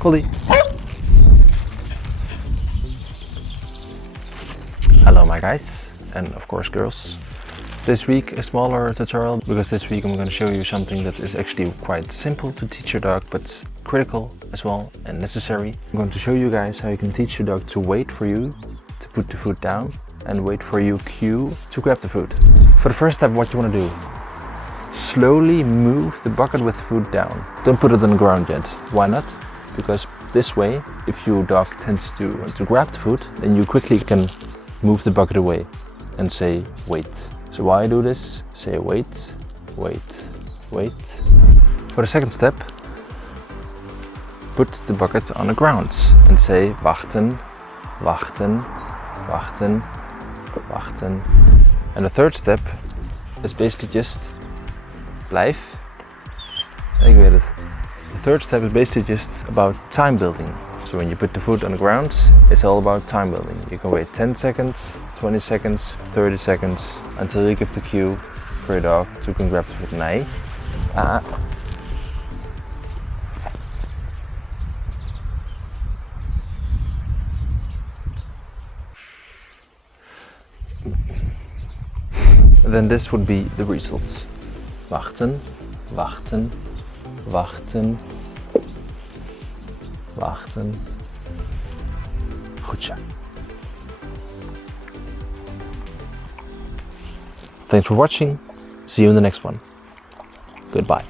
Collie. Hello my guys, and of course girls. This week a smaller tutorial, because this week I'm going to show you something that is actually quite simple to teach your dog, but critical as well and necessary. I'm going to show you guys how you can teach your dog to wait for you to put the food down and wait for your cue to grab the food. For the first step, what you want to do, slowly move the bucket with food down. Don't put it on the ground yet. Why not? Because this way, if your dog tends to grab the food, then you quickly can move the bucket away and say wait. So while I do this, say wait, wait, wait. For the second step, put the bucket on the ground and say wachten, wachten, wachten, wachten. And the third step is basically just blijf. Ik weet het. The third step is basically just about time building. So when you put the food on the ground, it's all about time building. You can wait 10 seconds, 20 seconds, 30 seconds until you give the cue for your dog to can grab the food. Nee. Ah. Then this would be the result. Wachten, wachten, wachten, wachten. Goed zo. Thanks for watching. See you in the next one. Goodbye.